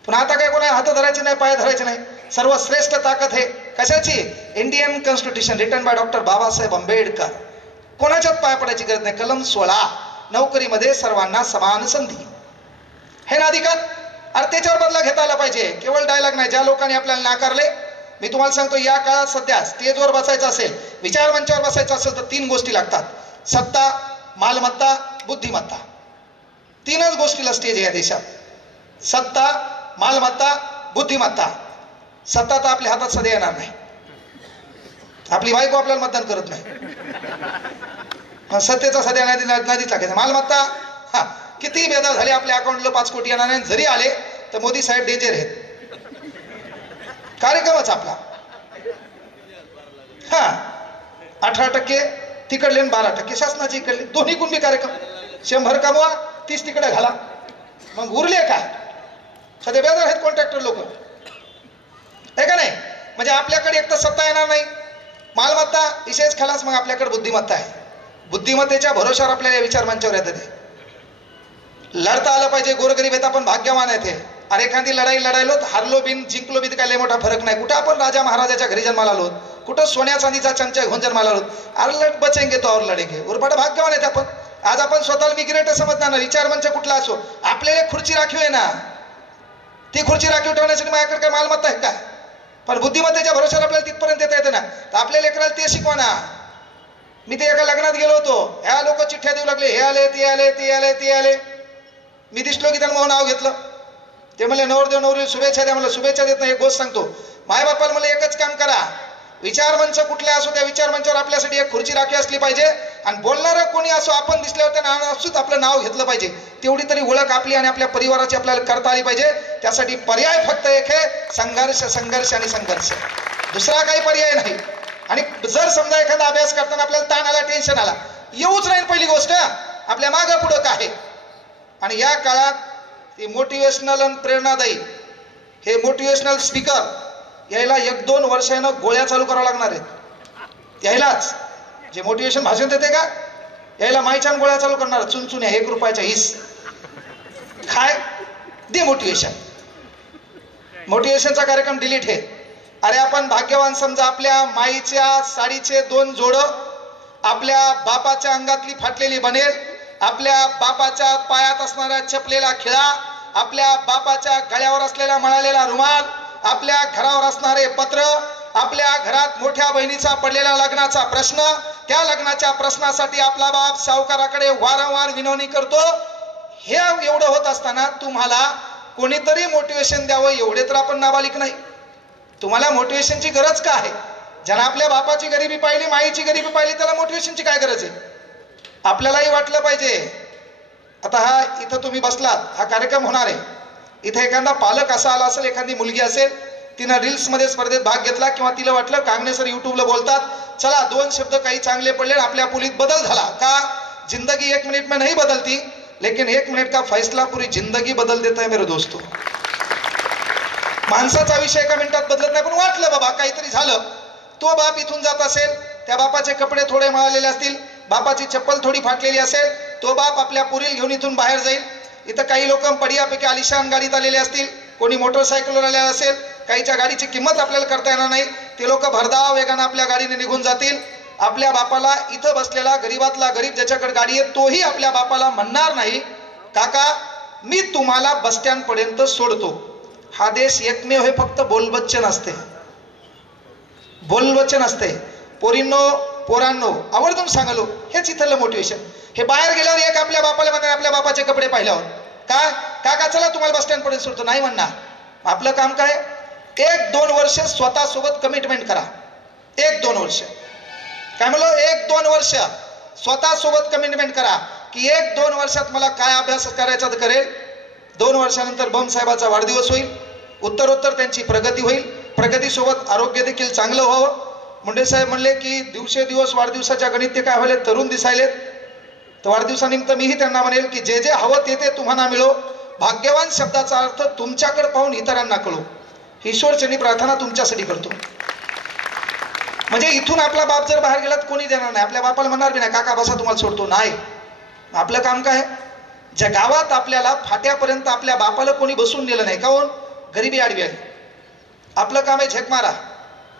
पण आता काय कोणा हात धरायचे नाही, पाय धरायचे नाही. सर्वश्रेष्ठ ताकद आहे कशाची? Indian constitution written by doctor Babasaheb Ambedkar. कोणाच्यात पाय पडायची गरज नाही. कलम 16, नोकरीमध्ये सर्वांना समान संधी हे ना अधिकार. अरे त्याच्यावर बदला घेता आला पाहिजे, केवळ डायलॉग नाही. ज्या लोकांनी आपल्याला नाकारले, मी तुम्हाला सांगतो, या काळात सध्या स्टेजवर बसायचं असेल, विचार मंचावर बसायचं असेल तर 3 गोष्टी लागतात: सत्ता, मालमत्ता, बुद्धिमत्ता. 3च गोष्टीला स्टेज आहे या देशात: सत्ता, मालमत्ता, बुद्धिमत्ता. सत्ता तर आपल्या हातात सध्या येणार नाही, आपली बायको आपल्याला मतदान करत नाही, सत्तेचा सध्या नदीच टाकायचा. मालमत्ता, हा किती बेदार झाले, आपल्या अकाउंटला 5 कोटी येणार नाही, जरी आले तर मोदी साहेब डेंजर आहेत. कार्यक्रमच आपला. हा 18% तिकडले 12% शासनाचे इकडले, दोन्ही कुणबी कार्यक्रम. 100 कमवा, 30 तिकडे घाला, मग उरले काय? सध्या बेदार आहेत कॉन्ट्रॅक्टर लोक, आहे का नाही? म्हणजे आपल्याकडे एक तर सत्ता येणार नाही, मालमत्ता विशेष खलास, मग आपल्याकडे बुद्धिमत्ता आहे. बुद्धिमत्तेच्या भरोशावर आपल्याला विचार मंचावर येतं. ते लढता आलं पाहिजे. गोरगरीब आहेत, आपण भाग्यवान आहे. अरे एखादी लढाई लढायलो, हारलो बिन जिंकलो बिन काय लय मोठा फरक नाही. कुठं आपण राजा महाराजाच्या घरी जन्माला आलो, कुठं सोन्या चांदीचा चमचा घेऊन जन्माला आलो. अरे लढ बचेंगे तो और लढेंगे. उरपाट भाग्यवान आहेत आपण. आज आपण स्वतःला मी ग्रेट समजणार ना. विचार मंच कुठला असो, आपल्याला खुर्ची राखीव आहे ना, ती खुर्ची राखीव ठेवण्यासाठी माझ्याकडे काय मालमत्ता आहे का? पण बुद्धिमत्तेच्या भरोशावर आपल्याला तिथपर्यंत येता येतं ना. तर आपल्या लेकराला ते शिकवा ना. मी ते एका लग्नात गेलो होतो, ह्या लोक चिठ्ठ्या देऊ लागले, हे आले, ते आले, ते आले, ते आले. मी दिसलो की त्यांना नाव घेतलं. ते म्हणले नवरदेव नवरी शुभेच्छा द्या. म्हणलं शुभेच्छा देत नाही, एक गोष्ट सांगतो. मायबापाला मला एकच काम करा, विचार मंच कुठले असो त्या विचार मंचावर आपल्यासाठी एक खुर्ची राखी असली पाहिजे, आणि बोलणारं कोणी असो आपण दिसल्यावर त्यांना असुच आपलं नाव घेतलं पाहिजे. तेवढी तरी ओळख आपली आणि आपल्या परिवाराची आपल्याला करता आली पाहिजे. त्यासाठी पर्याय फक्त एक आहे: संघर्ष, संघर्ष आणि संघर्ष. दुसरा काही पर्याय नाही. आणि जर समजा एखादा अभ्यास करताना आपल्याला ताण आला, टेन्शन आला, येऊच नाही पहिली गोष्ट आपल्या मागं पुढं काय. आणि या काळात ते मोटिवेशनल आणि प्रेरणादायी हे मोटिवेशनल स्पीकर यायला 1-2 वर्षानं गोळ्या चालू करावं लागणार आहेत. यायलाच जे मोटिवेशन भाषण देते का, यायला मायच्यान गोळ्या चालू करणार, चुनचुन्या 1 रुपयाच्या हिस काय दे मोटिवेशन. मोटिवेशनचा कार्यक्रम डिलीट आहे. अरे आपण भाग्यवान समजा, आपल्या माईच्या साडीचे 2 जोडं आपल्या बापाच्या अंगातली फाटलेली बनेल, आपल्या बापाच्या पायात असणाऱ्या चपलेला खिळा, आपल्या बापाच्या गळ्यावर असलेला मळालेला रुमाल, आपल्या घरावर असणारे पत्र, आपल्या घरात मोठ्या बहिणीचा पडलेला लग्नाचा प्रश्न, त्या लग्नाच्या प्रश्नासाठी आपला बाप सावकाराकडे वारंवार विनवणी करतो. हे एवढं होत असताना तुम्हाला कोणीतरी मोटिवेशन द्यावं एवढे तर आपण नाबालिक नाही. तुम्हाला मोटिवेशनची गरज का आहे? ज्यानं आपल्या बापाची गरिबी पाहिली, माईची गरिबी पाहिली, त्याला मोटिवेशनची काय गरज आहे? आपल्यालाही वाटलं पाहिजे. आता हा इथं तुम्ही बसलात, हा कार्यक्रम होणार आहे, इथे एखादा पालक असा आला असेल, एखादी मुलगी असेल, तिनं रील्स मध्ये स्पर्धेत भाग घेतला किंवा तिला वाटलं कांगणे सर युट्यूबला बोलतात, चला 2 शब्द काही चांगले पडले, आपल्या पुलीत बदल झाला का? जिंदगी 1 मिनिट में नहीं बदलती, लेकिन 1 मिनिट का फैसला पूरी जिंदगी बदल देता है मेरे दोस्तों. माणसाचा विषय 1 मिनिटात बदलत नाही, पण वाटलं बाबा काहीतरी झालं. तो बाप इथून जात असेल, त्या बापाचे कपडे थोडे मळालेले असतील, बापाची चप्पल थोडी फाटलेली असेल, तो बाप आपल्या पुरील घेऊन इथून बाहेर जाईल. इथं काही लोक बढियापैकी आलिशान गाडीत आलेले असतील, कोणी मोटरसायकलवर आलेला असेल, काहीच्या गाडीची किंमत आपल्याला करता येणार नाही, ते लोक भरधाव वेगानं आपल्या गाडीने निघून जातील. आपल्या बापाला, इथं बसलेला गरीबातला गरीब ज्याच्याकडे गाडी आहे, तोही आपल्या बापाला म्हणणार नाही, काका मी तुम्हाला बस स्टँड पर्यंत सोडतो. हा देश एकमेव हे फक्त बोलवचन असते, बोलवचन असते. पोरींनो, पोरांनो, आवर्जून सांगलो, हेच इथलं मोटिवेशन. हे बाहेर गेल्यावर एक आपल्या बापाला म्हणणार, आपल्या बापाचे कपडे पाहिल्यावर, काय काका चला तुम्हाला बस स्टँड पर्यंत सोडतो, नाही म्हणणार. आपलं काम काय? 1-2 वर्ष स्वतःसोबत कमिटमेंट करा. 1-2 वर्ष, काय म्हणलो, 1-2 वर्ष स्वतःसोबत कमिटमेंट करा की 1-2 वर्षात मला काय अभ्यास करायचा तर करेल. 2 वर्षानंतर बम साहेबाचा वाढदिवस होईल, उत्तरोत्तर त्यांची प्रगती होईल, प्रगतीसोबत आरोग्य देखील चांगलं व्हावं. मुंडे साहेब म्हणले की दिवसेदिवस वाढदिवसाच्या गणित ते काय व्हायले, तरुण दिसायलेत. तर वाढदिवसानिमित्त मीही त्यांना म्हणेल की जे जे हवं ते ते तुम्हाला मिळो. भाग्यवान शब्दाचा अर्थ तुमच्याकडे पाहून इतरांना कळो. ईश्वरचरणी प्रार्थना तुमच्यासाठी करतो. म्हणजे इथून आपला बाप जर बाहेर गेला तर कोणी देणार नाही, आपल्या बापाला म्हणणार बी नाही काका बसा तुम्हाला सोडतो, नाही. आपलं काम काय? ज्या गावात आपल्याला फाट्यापर्यंत आपल्या बापाला कोणी बसून नेलं नाही, काहून? गरिबी आडवी आहे. आपलं काम आहे झेक मारा,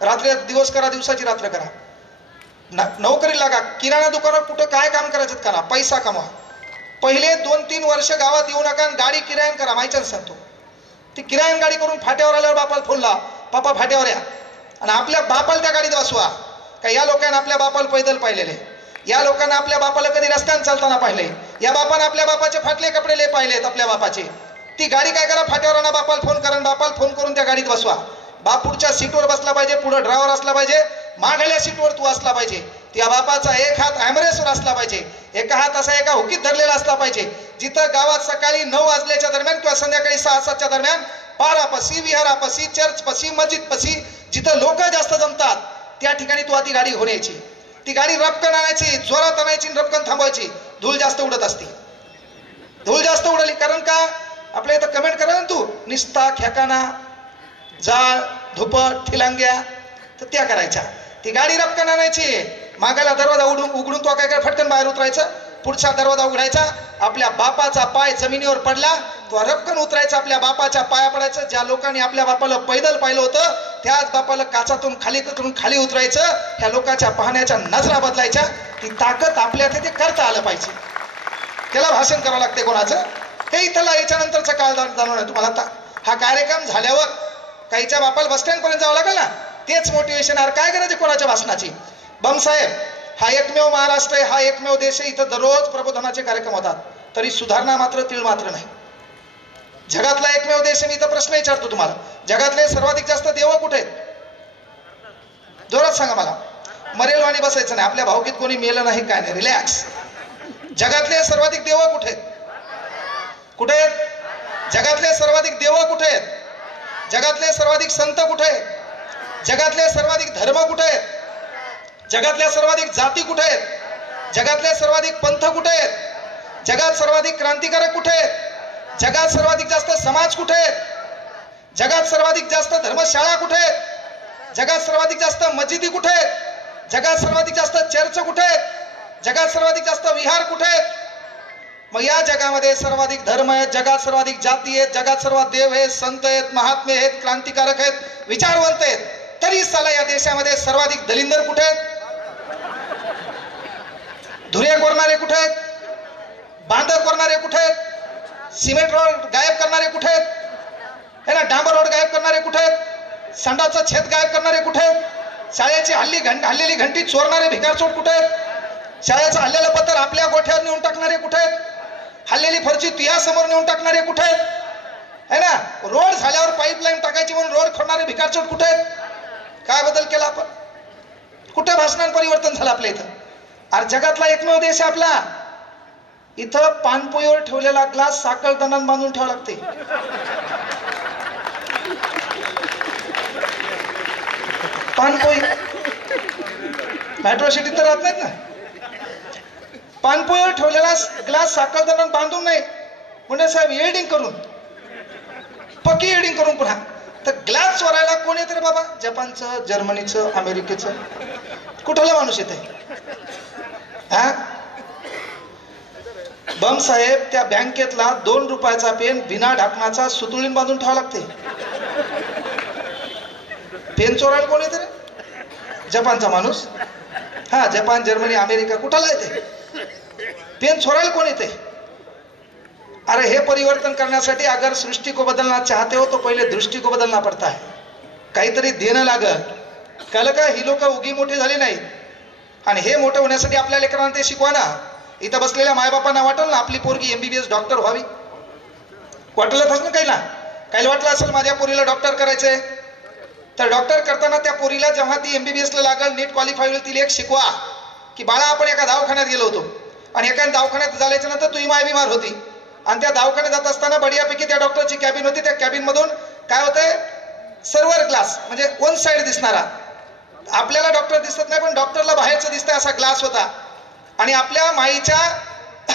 रात्री दिवस करा, दिवसाची रात्र करा, नोकरी लागा, किराणा दुकानात कुठं काय काम करायचं करा, पैसा कमवा. पहिले 2-3 वर्ष गावात येऊ नका, गाडी किरायान करा. माहिती सांगतो, ती किरायान गाडी करून फाट्यावर आल्यावर बापाला फोन ला, पापा फाट्यावर या, आणि आपल्या बापाला त्या गाडीत बसवा. का या लोकांना आपल्या बापाला पैदल पाहिलेले, या लोकांना आपल्या बापाला कधी रस्त्याने चालताना पाहिले, या बापाने आपल्या बापाचे फाटले कपडे ले पाहिलेत आपल्या बापाचे. ती गाडी काय करा, फाट्यावर आणा, बापाला फोन करा, बापाला फोन करून त्या गाडीत बसवा. बाप पुढच्या सीटवर बसला पाहिजे, पुढे ड्रायव्हर असला पाहिजे, मागल्या सीटवर तू असला पाहिजे. त्या बापाचा एक हात ॲम्ब्रेसवर असला पाहिजे, एका हात असा एका हुकीत धरलेला असला पाहिजे. जिथं गावात सकाळी 9 वाजल्याच्या दरम्यान किंवा संध्याकाळी 6-7च्या दरम्यान पारापाशी, विहारापाशी, चर्चपाशी, मस्जिदपाशी जिथं लोक जास्त जमतात त्या ठिकाणी तू ती गाडी होण्याची. ती गाडी रपकन आणायची, जोरात आणायची, रपकन थांबवायची. धूळ जास्त उडत असते, धूळ जास्त उडली. कारण का? आपल्या इथं कमेंट करा ना, तू निस्ता खेकाना जाळ धुपट ठिलांग्या तर त्या करायच्या. ती गाडी रपकन आणायची, मागायला दरवाजा उघडून तो काय फटकन बाहेर उतरायचं, पुढचा दरवाजा उघडायचा, आपल्या बापाचा पाय जमिनीवर पडला तो रपकन उतरायचा, आपल्या बापाच्या पाया पडायचं. ज्या लोकांनी आपल्या बापाला पैदल पाहिलं होतं त्याच बापाला काचातून खाली उतरायचं. ह्या लोकांच्या पाहण्याच्या नजरा बदलायच्या. ती ताकद आपल्यात ते करता आलं पाहिजे. त्याला भाषण करावं लागते कोणाचं, हे इथला याच्यानंतरचा काळ जाणवणार तुम्हाला. आता हा कार्यक्रम झाल्यावर काहीच्या बापाला बस स्टँड पर्यंत जावं लागेल ना, तेच मोटिवेशन. काय करायचे कोणाच्या भाषणाची? बम साहेब हा एकमेव महाराष्ट्र आहे, हा एकमेव देश आहे, इथं दररोज प्रबोधनाचे कार्यक्रम होतात, तरी सुधारणा मात्र तीळ मात्र नाही. जगातला एकमेव देश आहे. मी इथं प्रश्न विचारतो तुम्हाला, जगातले सर्वाधिक जास्त देव कुठे आहेत? जोरात सांगा मला. मरेलवाणी बसायचं नाही, आपल्या भावकीत कोणी मेलं नाही, काय नाही, रिलॅक्स. जगातले सर्वाधिक देव कुठे आहेत? कुठे आहेत? जगातले सर्वाधिक देव कुठे आहेत? जगातले सर्वाधिक संत कुठे आहेत? जगातले सर्वाधिक धर्म कुठे आहेत? जगातल्या सर्वाधिक जाती कुठे आहेत? जगातले सर्वाधिक पंथ कुठे आहेत? जगात सर्वाधिक क्रांतिकारक कुठे आहेत? जगात सर्वाधिक जास्त समाज कुठे आहेत? जगात सर्वाधिक जास्त धर्मशाळा कुठे आहेत? जगात सर्वाधिक जास्त मस्जिदी कुठे आहेत? जगात सर्वाधिक जास्त चर्च कुठे आहेत? जगात सर्वाधिक जास्त विहार कुठे आहेत? मग या जगामध्ये सर्वाधिक धर्म आहेत, जगात सर्वाधिक जाती आहेत, जगात सर्वात देव आहेत, संत आहेत, महात्मे आहेत, क्रांतिकारक आहेत, विचारवंत आहेत, तरी साला या देशामध्ये सर्वाधिक दलिंदर कुठे आहेत? धुरे कोरणारे कुठे आहेत? बांधव करणारे कुठे आहेत? सिमेंट रोड गायब करणारे कुठे आहेत? है ना, डांबर रोड गायब करणारे कुठे आहेत? संडाचं छेद गायब करणारे कुठे आहेत? शाळेची हल्लेली घंटी चोरणारे भिकारचोट कुठे आहेत? शाळेचं हल्लेलं पत्र आपल्या गोठ्यावर नेऊन टाकणारे कुठे आहेत? हल्लेली फरची तुझ्यासमोर नेऊन टाकणारे कुठे आहेत? है ना, रोड झाल्यावर पाईपलाईन टाकायची म्हणून रोड खोडणारे भिकारचोट कुठे आहेत? काय बदल केला आपण? कुठे भाषणात परिवर्तन झालं आपल्या इथं? अरे जगातला एकमेव देश आहे आपला, इथं पानपोईवर ठेवलेला ग्लास साखळदंडात बांधून ठेवावा लागते. पानपोई मेट्रो सिटीत तर राहत नाहीत ना. पानपोईवर ठेवलेला ग्लास साखळदंडात बांधून नाही म्हणजे साहेब एडिंग करून, पक्की एडिंग करून पुन्हा तर ग्लास चोरायला कोण येते रे बाबा? जपानचं, जर्मनीचं, अमेरिकेचं. कुठला माणूस येत आहे? हा बम साहेब, त्या बँकेतला 2 रुपयाचा पेन बिना ढाकणाचा सुतुळीन बांधून ठेवावा लागते. पेन चोरायला कोण येते रे? जपानचा माणूस. हा, जपान, जर्मनी, अमेरिका कुठला येते? पेन चोरायला कोण येते? अरे हे परिवर्तन करण्यासाठी अगर सृष्टि को बदलना चाहते हो तो पहिले दृष्टि को बदलना पड़ता है. काहीतरी देणं लागल. कळलं का? ही लोक उगी मोठी झाली नाही आणि हे मोठं होण्यासाठी आपल्या लेकरांना ते शिकवा ना. इथं बसलेल्या मायबापांना वाटलं ना आपली पोरगी MBBS डॉक्टर व्हावी? वाटलंच ना काहीला? काहीला वाटलं असेल माझ्या पोरीला डॉक्टर करायचंय, तर डॉक्टर करताना त्या पोरीला जेव्हा ती MBBS ला लागल, नीट क्वालिफाय होईल, तिला एक शिकवा की बाळा आपण एका दवाखान्यात गेलो होतो आणि एका दवाखान्यात झाल्याच्या नंतर तुझी माय बिमार होती आणि त्या दवाखान्यात जात असताना बढियापैकी त्या डॉक्टरची कॅबिन होती. त्या कॅबिन मधून काय होतंय? सर्व्हर ग्लास म्हणजे वन साइड दिसणारा. आपल्याला डॉक्टर दिसत नाही पण डॉक्टरला बाहेरचं दिसतंय असा ग्लास होता. आणि आपल्या माईच्या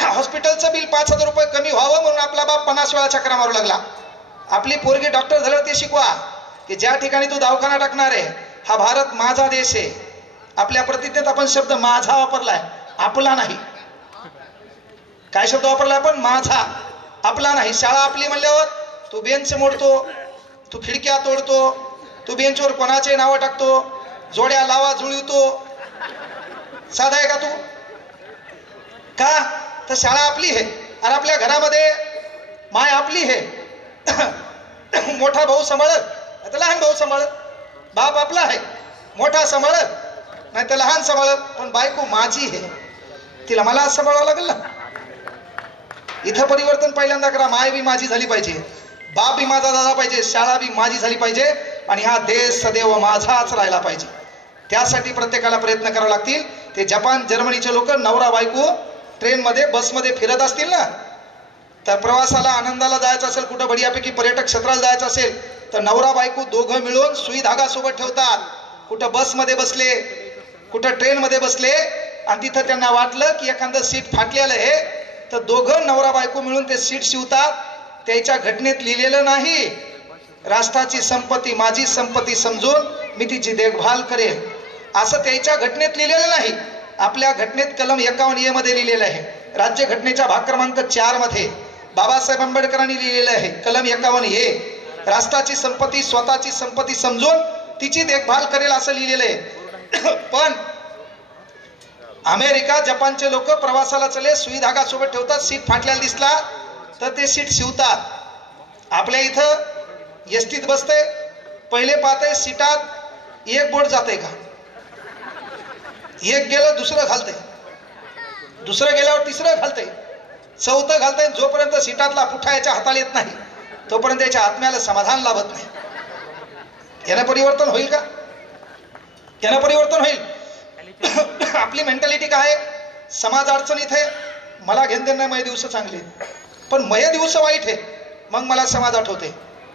हॉस्पिटलचं बिल 5,000 रुपये कमी व्हावं म्हणून आपला बाप 50 वेळा चक्रा मारू लागला. आपली पोरगी डॉक्टर झाल्यावर ते शिकवा की ज्या ठिकाणी तू दवाखाना टाकणार आहे हा भारत माझा देश आहे. आपल्या प्रतिज्ञेत आपण शब्द माझा वापरलाय, आपला नाही. काय शब्द वापरलाय आपण? माझा, आपला नाही. शाळा आपली म्हणल्यावर तू बेंच मोडतो, तू खिडक्या तोडतो, तू बेंचवर कोणाचे नावं टाकतो, जोड्या लावा जुळवतो. साधा आहे का तू? का? तर शाळा आपली आहे आणि आपल्या घरामध्ये माय आपली आहे. मोठा भाऊ सांभाळत तर लहान भाऊ सांभाळत, बाप आपला आहे, मोठा सांभाळत नाही तर लहान सांभाळत, पण बायको माझी आहे, तिला मला सांभाळावं लागेल ना. इथं परिवर्तन पहिल्यांदा करा. माय बी माझी झाली पाहिजे, बाप बी माझा झाला पाहिजे, शाळा बी माझी झाली पाहिजे आणि हा देश सदैव माझाच राहिला पाहिजे. त्यासाठी प्रत्येकाला प्रयत्न करावे लागतील. ते जपान, जर्मनीचे लोक नवरा बायको ट्रेनमध्ये, बसमध्ये फिरत असतील ना, तर प्रवासाला, आनंदाला जायचं असेल, कुठं बढियापैकी पर्यटक क्षेत्राला जायचं असेल तर नवरा बायको दोघं मिळून सुई धागा सोबत ठेवतात. कुठं बसमध्ये बसले, कुठं ट्रेनमध्ये बसले आणि तिथं त्यांना वाटलं की एखादं सीट फाटलेलं आहे तर दोघं नवरा बायको मिळून ते सीट शिवतात. त्याच्या घटनेत लिहिलेलं नाही राष्ट्राची संपत्ती माझी संपत्ती समजून मी तिची देखभाल करेल, असं त्याच्या घटनेत लिहिलेलं नाही. आपल्या घटनेत कलम 51A मध्ये लिहिलेलं आहे. राज्य घटनेच्या भाग क्रमांक 4 मध्ये बाबासाहेब आंबेडकरांनी लिहिलेलं आहे कलम 51A, राष्ट्राची संपत्ती स्वतःची संपत्ती समजून तिची देखभाल करेल असं लिहिलेलं आहे. पण अमेरिका, जपानचे लोक प्रवासाला चले, सुई धागा सोबत ठेवतात, सीट फाटल्याला दिसला तर ते सीट शिवतात. आपल्या इथं एसटीत बसते, पहिले पाहते सीटात एक बोट जाते का, एक गेलं दुसरं घालते, दुसरं गेल्यावर तिसरं घालते, चौथं घालते. जोपर्यंत सीटातला पुठा याच्या हाताला येत नाही तोपर्यंत याच्या आत्म्याला समाधान लाभत नाही. यानं परिवर्तन होईल का? यानं परिवर्तन होईल. आपली मेंटॅलिटी काय आहे? समाज अडचणीत आहे, मला घेणं नाही, मय दिवस चांगले, पण मय दिवस वाईट आहे मग मला समाज आठवते.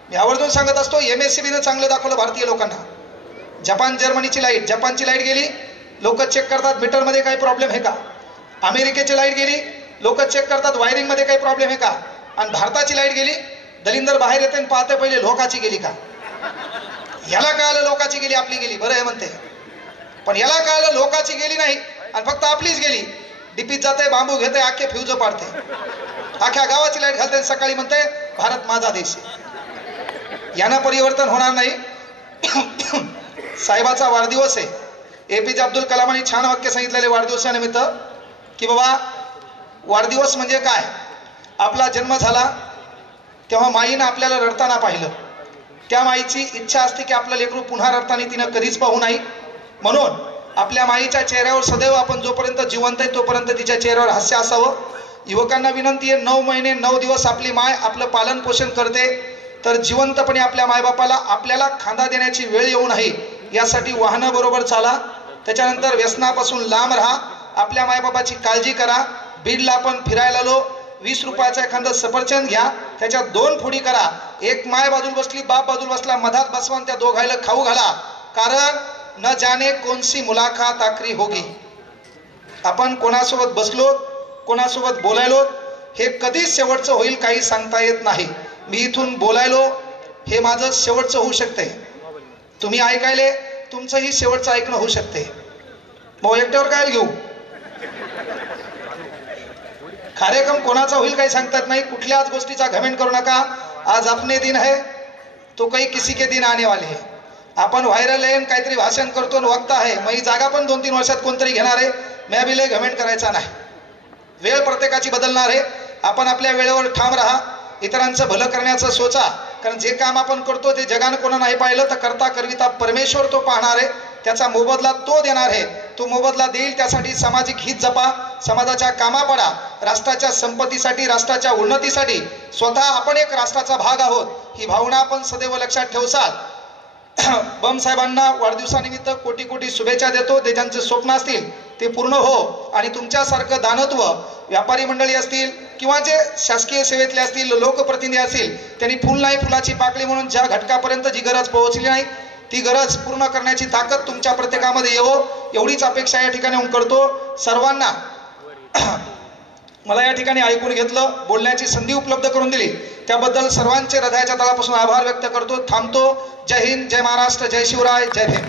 मी आवर्जून सांगत असतो, MSCBनं चांगलं दाखवलं भारतीय लोकांना. जपान, जर्मनीची लाईट, जपानची लाईट गेली, लोक चेक करतात मीटरमध्ये काही प्रॉब्लेम आहे का. अमेरिकेची लाईट गेली, लोक चेक करतात वायरिंग मध्ये काही प्रॉब्लेम आहे का. आणि भारताची लाईट गेली, दलिंदर बाहेर येते आणि पाहते पहिले लोकाची गेली का. याला कळालं लोकाची गेली, आपली गेली, बरं आहे म्हणते. पण याला कळालं लोकाची गेली नाही आणि फक्त आपलीच गेली. डिपीत जाते, बांबू घेते, अख्खे फ्यूज पाडते, अख्ख्या गावाची लाईट घालते, सकाळी म्हणते भारत माझा देश. यानं परिवर्तन होणार नाही. साहेबाचा वाढदिवस आहे. APJ अब्दुल कलामांनी छान वाक्य सांगितलेले वाढदिवसानिमित्त की बाबा वाढदिवस म्हणजे काय? आपला जन्म झाला तेव्हा माईनं आपल्याला रडताना पाहिलं. त्या माईची इच्छा असते की आपलं लेकरू पुन्हा रडताना तिनं कधीच पाहू नाही. म्हणून आपल्या माईच्या चेहऱ्यावर सदैव आपण जोपर्यंत जिवंत आहे तोपर्यंत तिच्या चेहऱ्यावर हास्य असावं. युवकांना विनंती आहे, 9 महिने 9 दिवस आपली माय आपलं पालन पोषण करते, तर जिवंतपणे आपल्या मायबापाला आपल्याला खांदा देण्याची वेळ येऊ नये यासाठी वाहनं बरोबर चाला. त्याच्यानंतर व्यसनापासून लांब राहा. आपल्या मायबापाची काळजी करा. बीडला आपण फिरायला आलो, 20 रुपयाचा एखादं सफरचंद घ्या, त्याच्यात 2 फोडी करा. एक माय बाजूला बसली, बाप बाजूला बसला, मधात बसवा आणि त्या दोघायला खाऊ घाला. कारण न जाने कोणसी मुलाकात आखरी होगी. आपण कोणासोबत बसलो, कोणासोबत बोलायलो, हे कधीच शेवटचं होईल काही सांगता येत नाही. मी इथून बोलायलो हे माझं शेवटचं होऊ शकते. तुम्ही ऐकायले तुमचंही शेवटचं ऐकणं होऊ शकते. मग एकट्यावर काय घेऊ? कार्यक्रम कोणाचा होईल काही सांगतात नाही. कुठल्याच गोष्टीचा घमेंड करू नका. आज अपने दिन है तो काही किसी के दिन आने वाले है. आपण व्हायरल आहे, काहीतरी भाषण करतो, वक्ता आहे, मग ही जागा पण 2-3 वर्षात कोणतरी घेणार आहे. मी बी लय घमेंड करायचा नाही. वेळ प्रत्येकाची बदलणार आहे. आपण आपल्या वेळेवर ठाम राहा. इतरांचं भलं करण्याचं सोचा. कारण जे काम आपण करतो ते जगानं कोणा नाही पाहिलं तर करता करविता परमेश्वर तो पाहणार आहे. त्याचा मोबदला तो देणार आहे. तो मोबदला देईल. त्यासाठी सामाजिक हित जपा, समाजाच्या कामा पडा, राष्ट्राच्या संपत्तीसाठी, राष्ट्राच्या उन्नतीसाठी. स्वतः आपण एक राष्ट्राचा भाग आहोत ही भावना आपण सदैव लक्षात ठेवसाल. बम साहेबांना वाढदिवसानिमित्त कोटी कोटी शुभेच्छा देतो. ते ज्यांचे स्वप्न असतील ते पूर्ण हो. आणि तुमच्यासारखं दानत्व व्यापारी मंडळी असतील किंवा जे शासकीय सेवेतले असतील, लोकप्रतिनिधी असतील, त्यांनी फुल नाही फुलाची पाकळी म्हणून ज्या घटकापर्यंत जी गरज पोहोचली नाही ती गरज पूर्ण करण्याची ताकद तुमच्या प्रत्येकामध्ये येवो एवढीच अपेक्षा या ठिकाणी करतो. सर्वांना मला या ठिकाणी ऐकून घेतलं, बोलण्याची संधी उपलब्ध करून दिली त्याबद्दल सर्वांचे हृदयाच्या तळापासून आभार व्यक्त करतो. थांबतो. जय हिंद, जय महाराष्ट्र, जय शिवराय, जय भीम.